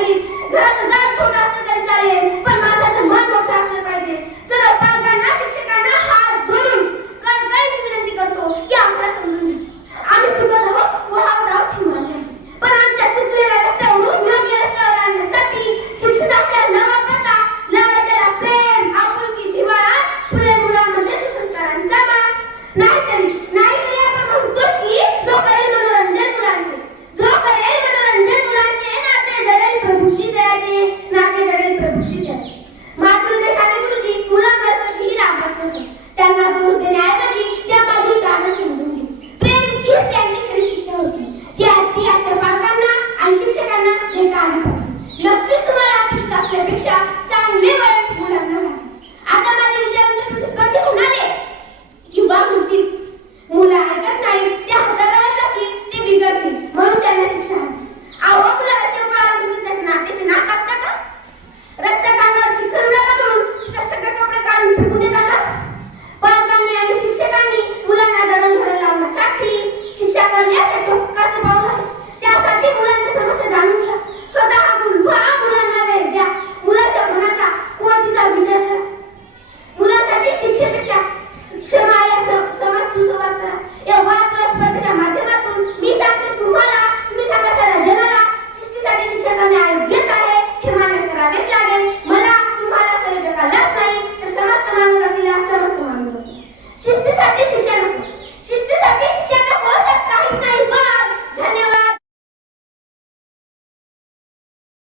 चालेल. घराचं दार छोटं असलं तरी चालेल पण माझा मन मोठा असलं पाहिजे. सर्व पालकांना शिक्षकांना हात जोडून कळकळीची विनंती करतो की आम्हाला समजून घ्या. आम्ही चुकत आहोत वाहत आहोत हे मान्य पण आमच्या चुकलेल्या रस्त्यावरून योग्य रस्त्यावर आणण्यासाठी शिक्षक आपल्या प्रेम आपुलकी जिव्हाळा फुले मुलांमध्ये सुसंस्कारांचा मान नाही पेक्षा चांगले वळण शिस्तीसाठी शिक्षण नको शिस्तीसाठी शिक्षण नको यात काहीच नाही